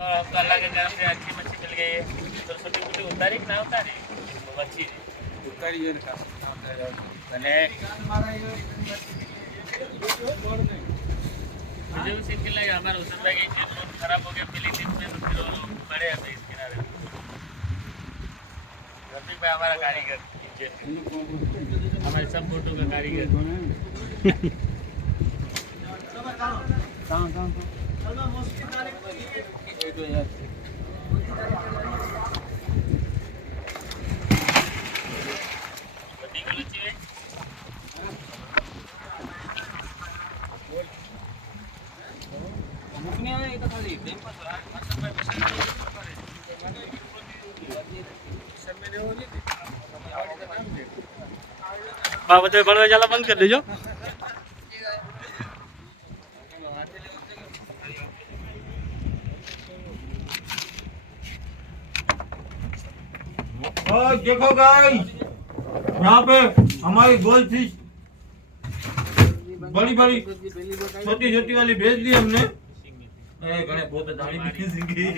हमको अल्लाह के करम से अच्छी मच्छी मिल गई है। तो छोटी मोटी उतारी ना उतारी वो मच्छी ઉતારી જાય ને કામ અને मुझे भी सीन लगा हमारे हुसैन भाई की जेब बहुत खराब हो गया पहली दिन में, तो फिर वो बड़े हैं इस किनारे। रफीक भाई हमारा कारीगर, हमारे सब फोटो का कारीगर। बड़ी गलती है મૂકને આવે એ તો ખાલી ટાઈમ પાસ બાબતે ભણવા ચાલા બંધ કરી દેજો. देखो गाइस, यहाँ पे हमारी गोल्ड फिश बड़ी बड़ी छोटी छोटी वाली भेज दी हमने। गणेश बहुत दाढ़ी भी खींच गई।